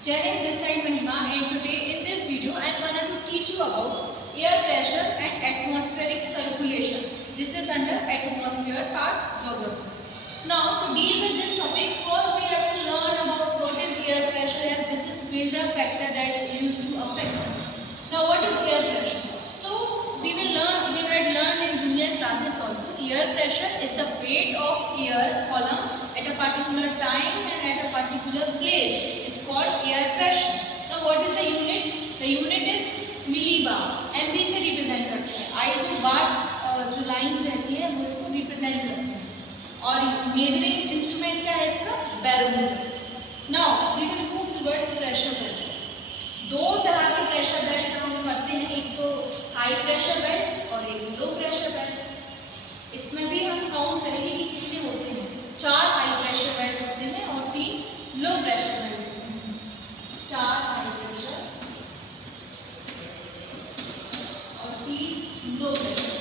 Janet, this side Mahima, and today in this video I am going to teach you about air pressure and atmospheric circulation. This is under atmosphere part geography. Now to deal with this topic, first we have to learn about what is air pressure, as this is major factor that used to affect. Now what is air pressure? So we had learned in junior classes also, air pressure is the weight of air column at a particular time and at a particular place. It's called air pressure. Now what is the unit? The unit is millibar. MB से represent करते हैं. ISO bars जो lines रहती है वो इसको represent करते हैं. और measuring instrument क्या है इसका? Barometer. Now we will move towards pressure belt. दो तरह के pressure belt हम करते हैं, एक तो high pressure belt और एक low pressure belt. इसमें भी हम काउंट करेंगे कि कितने होते हैं. 4 हाई प्रेशर बेल्ट होते हैं और 3 लो प्रेशर बेल्ट होते हैं. 4 हाई प्रेशर और 3 लो प्रेशर.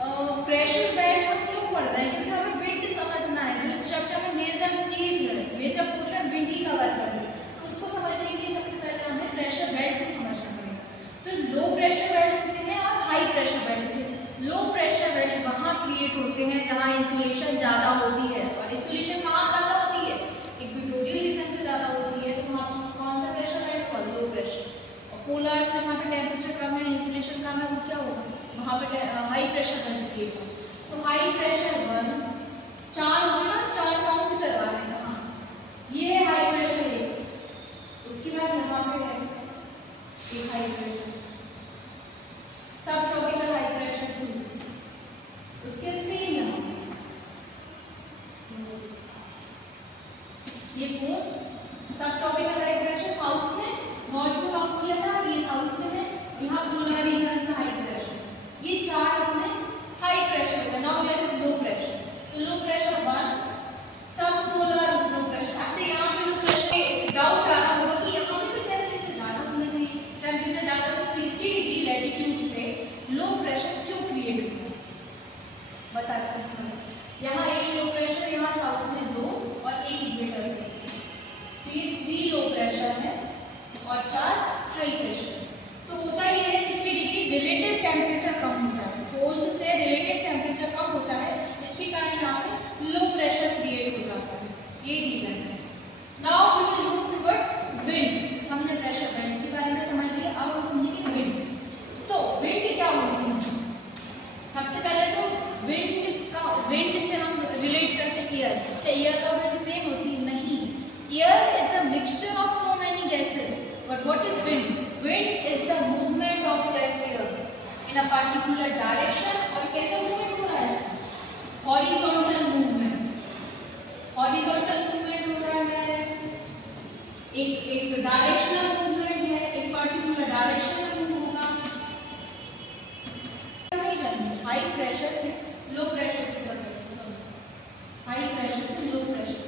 अब प्रेशर बेल्ट हम क्यों पढ़ रहे हैं? क्योंकि हमें विंड समझना है. जो इस चैप्टर में मेजर चीज है, मेजर पोर्शन विंड ही कवर कर रहे हैं, तो उसको समझने के लिए सबसे पहले हमें प्रेशर बेल्ट को समझना पड़ेगा. तो लो प्रेशर बेल्ट होते हैं और हाई प्रेशर बेल्ट होते हैं. लो प्रेशर बेल्ट वहाँ क्रिएट होते हैं जहाँ इंसुलेशन ज़्यादा होती है. और इंसुलेशन कहाँ ज़्यादा होती है? इक्वेटोरियल रीजन पे ज़्यादा होती है. तो वहाँ कौन सा प्रेशर बेल्ट होगा? Low pressure. और पोलर्स में जहाँ पे टेम्परेचर कम है, इंसुलेशन कम है, वो क्या होगा? वहाँ पे हाई प्रेशर बेल्ट क्रिएट होगा. तो हाई प्रेशर 1, 4 होगा ना, 4 काउंट करवा रहे हैं. हाँ, ये है हाई प्रेशर 1. उसके बाद यहाँ पे है एक high pressure, subtropical high pressure 2. उसके सेम यहाँ ये 4 subtropical high pressure south में, नॉर्थ में काउंट किया था, ये साउथ में है. यहाँ पोलर रीजन्स में हाई प्रेशर. ये 4 हमने हाई प्रेशर होगा. Now there is low pressure. तो लो प्रेशर 1 सब पोलर लो प्रेशर. अच्छा, यहाँ पे लो प्रेशर डाउट आ रहा होगा कि यहाँ पे तो टेम्परेचर ज़्यादा होना चाहिए. टेम्परेचर ज़्यादा तो 60 डिग्री लैटिट्यूड पे लो प्रेशर क्यों क्रिएट हुआ बताते हैं. यहाँ एक लो प्रेशर, यहाँ साउथ में 2 और एक इक्वेटर पे. तो ये 3 लो प्रेशर है और 4 हाई प्रेशर. तो होता ये है 60 डिग्री रिलेटिव टेम्परेचर कम होता है, पोल्स से रिलेटिव टेम्परेचर कम होता है, इसके कारण यहाँ पे लो प्रेशर क्रिएट हो जाता है. ये रीजन है. Now we will move towards wind. हमने प्रेशर बेल्ट के बारे में समझ लिया, अब हम समझेंगे विंड. तो विंड क्या होती है? सबसे पहले तो विंड से हम रिलेट करते हैं एयर. क्या एयर का विंड सेम होती है? नहीं. Air is the mixture of so many gases. But what is wind? Wind is the movement of that air in a particular direction. और कैसे मूवमेंट हो रहा है? Horizontal movement. हॉरिजॉन्टल मूवमेंट हो रहा है, एक डायरेक्शनल मूवमेंट है, एक पर्टिकुलर डायरेक्शन में मूव होगा. नहीं जाएंगे हाई प्रेशर से लो प्रेशर की तरफ. हाई प्रेशर से लो प्रेशर,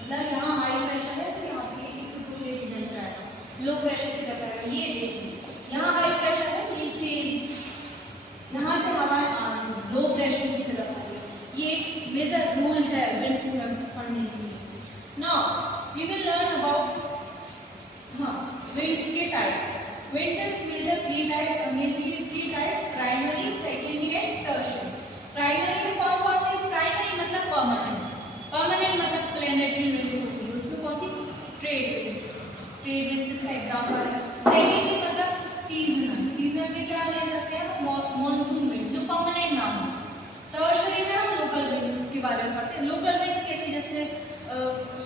मतलब यहाँ हाई प्रेशर है तो यहाँ पे इक्वेटोरियल रीजन पे आएगा, लो प्रेशर की तरफ आएगा. ये देखिए यहाँ हाई प्रेशर है तो ये सेम यहाँ से हवा आ रही है, लो प्रेशर की तरफ आ रही है. ये एक मेजर रूल है विंड्स में पढ़ने के लिए. Now we will learn about winds के type. Winds is major 3 type, majorly 3 type: primary, secondary and tertiary. Primary में कौन कौन सी? प्राइमरी मतलब परमानेंट. परमानेंट मतलब प्लैनेटरी विंड्स होती है. उसमें कौन सी? Trade winds. ट्रेड विंड्स इसका एग्जांपल है. सेकेंडरी मतलब सीजनल. सीजनल में क्या ले सकते हैं? मॉनसून विंड्स जो परमानेंट ना हो. टर्शियरी में हम लोकल विंड्स के बारे में पढ़ते हैं. लोकल विंड्स कैसे? जैसे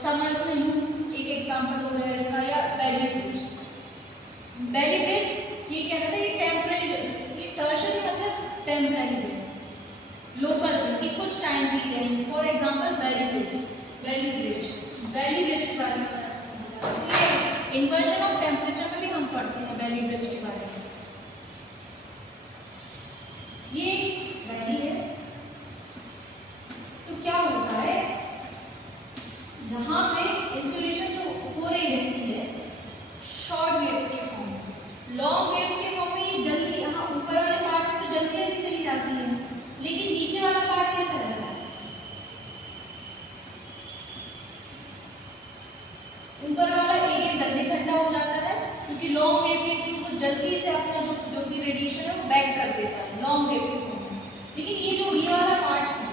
समर्स में लू एक एग्जांपल हो गया इसका, या वैली ब्रिज. वैली ब्रिज ये क्या कहते हैं? ये टेम्परेरी. टर्शियरी मतलब टेम्परेरी ब्रिज. लोकल ब्रिज ये कुछ टाइम के लिए रहेंगे. For example valley bridge. Valley bridge के बारे में ये इन्वर्जन ऑफ टेम्परेचर में भी हम पढ़ते हैं वैली ब्रिज के बारे में. ये वैली है. तो क्या होता है, यहाँ पे इंसुलेशन जो हो रही रहती है शॉर्ट वेव्स के फॉर्म में. लॉन्ग वेव्स के फॉर्म में ये जल्दी यहाँ ऊपर वाले पार्ट से तो जल्दी जल्दी चली जाती है, लेकिन नीचे वाला पार्ट कैसा रहता है? ऊपर वाला एरिया जल्दी ठंडा हो जाता है क्योंकि लॉन्ग वेव के थ्रू वो जल्दी से अपना जो भी रेडिएशन है वो बैक कर देता है लॉन्ग वेव के थ्रू। लेकिन ये वाला पार्ट है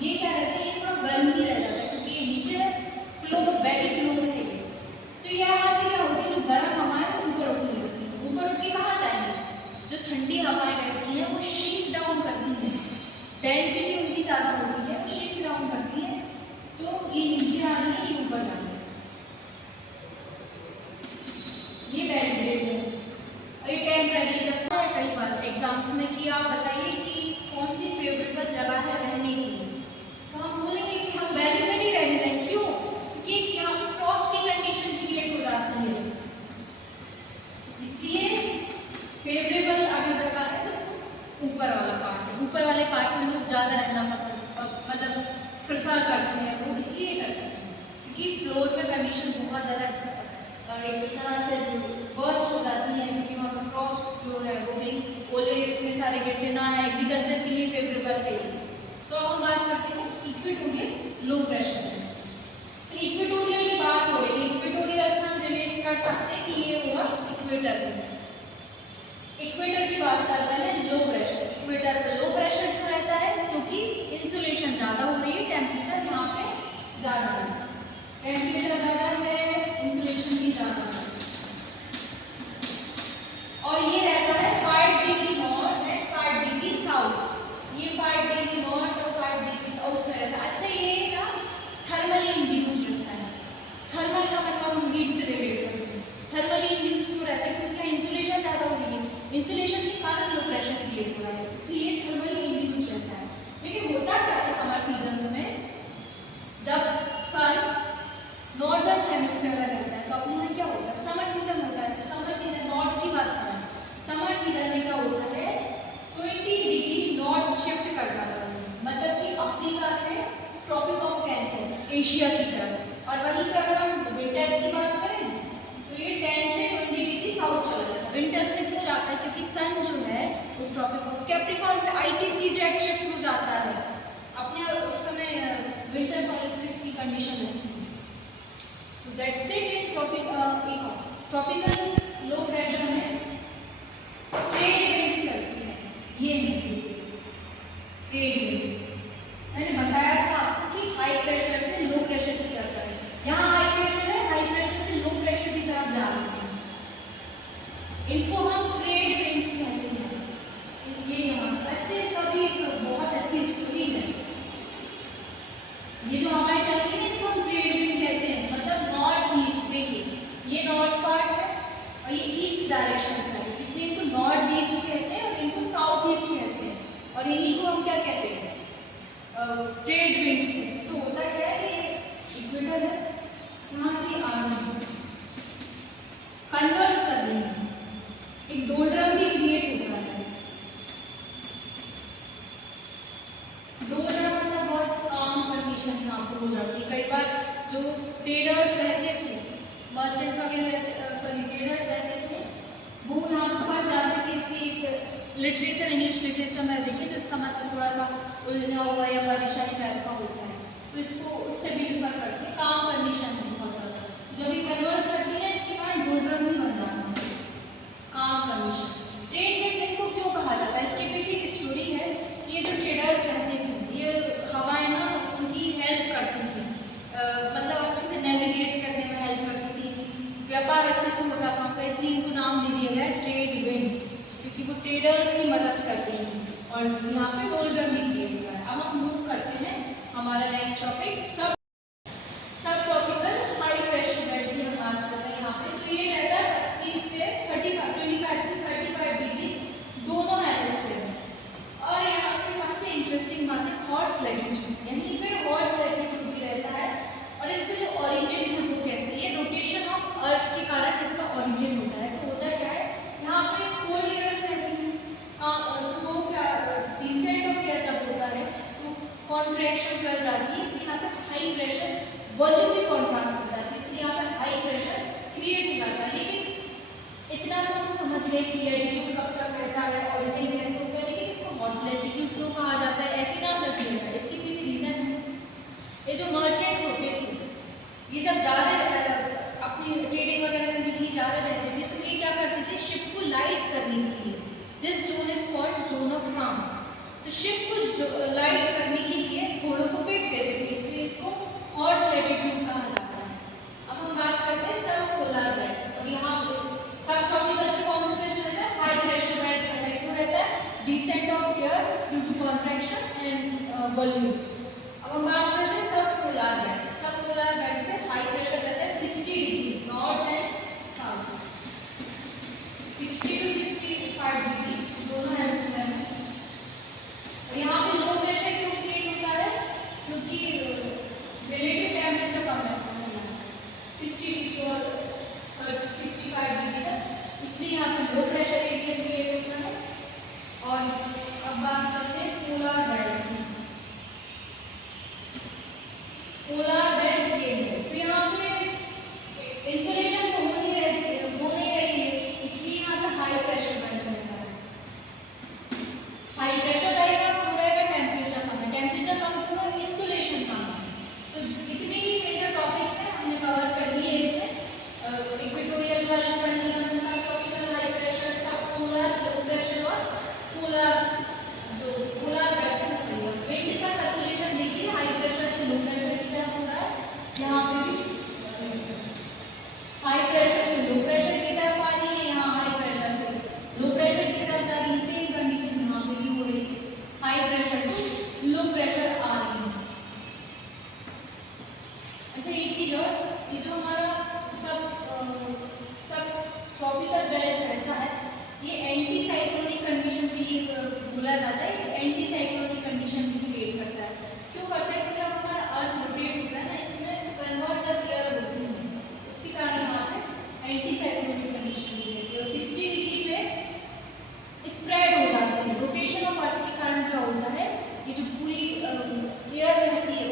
ये क्या रहता है, ये थोड़ा गर्म ही रह जाता है क्योंकि ये नीचे फ्लोर बेली फ्लोर है ये। तो ये यहाँ से क्या होती है, जो गर्म हवाएं वो ऊपर उठने लगती है। ऊपर उठ के कहाँ जाएंगे, जो ठंडी हवाएं रहती हैं वो शिफ्ट डाउन करती हैं, डेंसिटी उनकी ज़्यादा होती है, वो शिफ्ट डाउन करती है। तो ये नीचे आ रही है, ये ऊपर जा रही है, ये बेली ब्रेज है। और ये टेम्परेरी जब से कई बार एग्जाम्स में कि आप बताइए कि कौन सी फेवरेबल जगह है रहने के लिए, तो हम बोलेंगे कि हम वैली में नहीं रहने देंगे। क्यों? क्योंकि यहाँ पे फ्रॉस्ट की कंडीशन क्रिएट हो जाती है, इसलिए फेवरेबल अगर जगह है तो ऊपर वाला पार्ट है। ऊपर वाले पार्ट में लोग ज़्यादा रहना पसंद मतलब प्रेफर करते हैं, वो इसलिए करते हैं क्योंकि फ्लोर पे कंडीशन बहुत ज़्यादा एक तरह से वर्स्ट हो जाती है, क्योंकि वहाँ पर फ्रॉस्ट जो है वो भी ओले इतने सारे गिरते ना है, एग्रीकल्चर के लिए फेवरेबल है ये। तो अब हम बात करते हैं इक्वेटोरियल लो प्रेशर है। तो इक्वेटोरियल की बात हो रही है, इक्वेटोरियल से हम रिलेट कर सकते हैं कि ये हुआ इक्वेटर में। इक्वेटर की बात कर रहे हैं लो प्रेशर। इक्वेटर पर लो प्रेशर क्यों रहता है, क्योंकि इंसुलेशन ज़्यादा हो रही है, टेम्परेचर यहाँ पे ज़्यादा है, टेम्परेचर ज़्यादा है, इंसुलेशन भी ज़्यादा है। और ये रहता है 5 degree north and 5 degree south. ये 5 डिग्री नॉर्थ और 5 डिग्री साउथ में रहता है। अच्छा, ये ना थर्मली इंड्यूस्ड रहता है। थर्मल का मतलब हम हीट से रिलेट करते हैं। थर्मली इंड्यूस्ड क्यों रहता है, क्योंकि इंसुलेशन ज़्यादा हो रही है, इंसुलेशन के कारण लो प्रेशर क्रिएट हो रहा है, इसलिए थर्मली इंड्यूस्ड रहता है। लेकिन होता क्या है समर सीजन्स में, जब सन नॉर्दर्न हेमिस्फीयर में रहता है तो अपने यहाँ क्या होता है, समर सीजन होता है। तो समर सीजन नॉर्थ की बात करें, समर सीजन में क्या होता है 20 डिग्री नॉर्थ शिफ्ट कर जाता है, मतलब कि अफ्रीका से ट्रॉपिक ऑफ कैंसर एशिया की तरफ। और वहीं पर अगर हम विंटर्स की बात करें तो ये 10 से 20 डिग्री साउथ चला जाता है। विंटर्स में क्यों जाता है, क्योंकि सन जो है वो ट्रॉपिक ऑफ कैप्रिकॉर्न में आईटीसी जेट शिफ्ट हो जाता है, अपने उस समय विंटर सॉल्स्टिस की कंडीशन रहती है। So that's it in tropical low pressure में ट्रेड विंड्स चलती है। ये ट्रेड विंड्स मैंने बताया था आपको कि हाई प्रेशर से लो प्रेशर की तरफ है, यहाँ हाई प्रेशर है, हाई प्रेशर से लो प्रेशर की तरफ जा रही है, इनको हम ट्रेड विंड्स कहते हैं। ये यहाँ अच्छे सभी एक बहुत अच्छी स्टोरी है, ये जो हवाएं चलती है इनको हम ट्रेड विंड कहते हैं। मतलब नॉर्थ ईस्ट, देखिए ये नॉर्थ पार्ट है और ये ईस्ट डायरेक्शन है, इसलिए इनको नॉर्थ ईस्ट कहते हैं और इनको साउथ ईस्ट कहते हैं, और इन्हीं को हम क्या कहते हैं, ट्रेड विंड्स। तो होता क्या है, ये इक्वेटर है, यहाँ से आ रही है, कन्वर्ट कर रही है, एक डोल्ड्रम भी क्रिएट हो रहा है। डोल्ड्रम मतलब बहुत काम कंडीशन यहाँ पर हो जाती है। कई बार जो ट्रेडर्स रहते थे, मर्चेंट्स वगैरह ट्रेडर्स रहते थे, वो यहाँ पर फंस जाते थे। इसलिए एक लिटरेचर, इंग्लिश लिटरेचर में देखिए तो इसका मतलब थोड़ा सा उलझा हुआ या परेशानी टाइप का होता है, तो इसको उससे भी डिफर करते हैं, काम कंडीशन है बहुत ज़्यादा। जब ये कन्वर्ट करती है इसके बाद डोल्ड्रम भी बन जाता है, काम कंडीशन। ट्रेड विंड इनको क्यों कहा जाता है, इसके पीछे एक स्टोरी है। ये जो ट्रेडर्स रहते थे, ये हवाएं ना उनकी हेल्प करती थी, मतलब अच्छे से नेविगेट करने में हेल्प करती थी, व्यापार अच्छे से होता था उनका, इसलिए इनको नाम दे दिया गया ट्रेड विंड्स, क्योंकि वो ट्रेडर्स की मदद करती हैं। और यहाँ पे डोल्ड्रम भी क्रिएट हुआ है। अब हम मूव करते हैं हमारा नेक्स्ट टॉपिक, सब ट्रॉपिकल हाई प्रेशर बेल्ट की हम बात करते हैं यहाँ पे। तो ये रहता है 25 से 35 से 35 डिग्री दोनों हेमिस्फीयर में। और यहाँ पे सबसे इंटरेस्टिंग बात है हॉर्स लैटिट्यूड, यानी पे हॉर्स लैटिट्यूड भी रहता है। और इसका जो ओरिजिन है वो कैसे, ये रोटेशन ऑफ अर्थ के कारण इसका ओरिजिन होता है। तो होता क्या है, यहाँ पे कोल्ड एयर रहती है, तो वो क्या डिसेंट ऑफ एयर जब होता है तो कॉन्ट्रैक्शन कर जाती है, इसलिए यहाँ पे हाई प्रेशर वॉल्यूम भी कॉन्ट्रास्ट हो जाती है, इसलिए यहाँ पे हाई प्रेशर क्रिएट हो जाता है। लेकिन इतना तो हम समझ गए कि लैटिट्यूड कब तक रहता है, ओरिजिन कैसे होता है, लेकिन इसको हॉर्स लैटिट्यूड क्यों कहा जाता है, ऐसे नाम रख दिया जाता है, इसके पीछे रीजन है। ये जो मर्चेंट्स होते थे, ये जब जा रहे अपनी 60 डिग्री और 65 डिग्री तक, इसलिए यहाँ पे लो प्रेशर एरिया क्रिएट होता है। और अब बात करते हैं पोलर बेल्ट की। पोलर बेल्ट ये है, तो यहाँ पे इंसुलेशन तो हो नहीं रही है, इसलिए यहाँ पे हाई प्रेशर बेल्ट रहता है। हाई प्रेशर रहेगा तो रहेगा टेम्परेचर कम है, टेम्परेचर कम तो इंसुलेशन कम है। तो इतने ही मेजर टॉपिक्स हैं, हमने कवर कर लिए इसमें। इक्वेटोरियल वाला पढ़ेंगे हम, सब ट्रॉपिकल, हाई प्रेशर, सब पोलर, लो प्रेशर और पोलर, जो पोलर बेल्ट में पड़ेगा। विंड का सर्कुलेशन देखिए, हाई प्रेशर से लो प्रेशर की तरफ हो रहा है, यहाँ पे भी हाई प्रेशर से लो प्रेशर की तरफ आ रही है, यहाँ हाई प्रेशर से लो प्रेशर की तरफ जा रही है। सेम कंडीशन यहाँ पे भी हो रही है, हाई प्रेशर से लो प्रेशर आ रही है। अच्छा एक चीज और, ये जो हमारा सब ट्रॉपिकल बेल्ट रहता है, ये एंटी साइक्लोनिक कंडीशन के लिए बोला जाता है, ये एंटी साइक्लोनिक कंडीशन भी क्रिएट करता है। क्यों करता है? क्योंकि जब हमारा अर्थ रोटेट होता है ना, इसमें कन्वर्ट जब एयर होती है, उसके कारण यहाँ पे एंटी साइक्लोनिक कंडीशन भी रहती है। और 60 डिग्री पे स्प्रेड हो जाती है। रोटेशन ऑफ अर्थ के कारण क्या होता है, ये जो पूरी एयर रहती है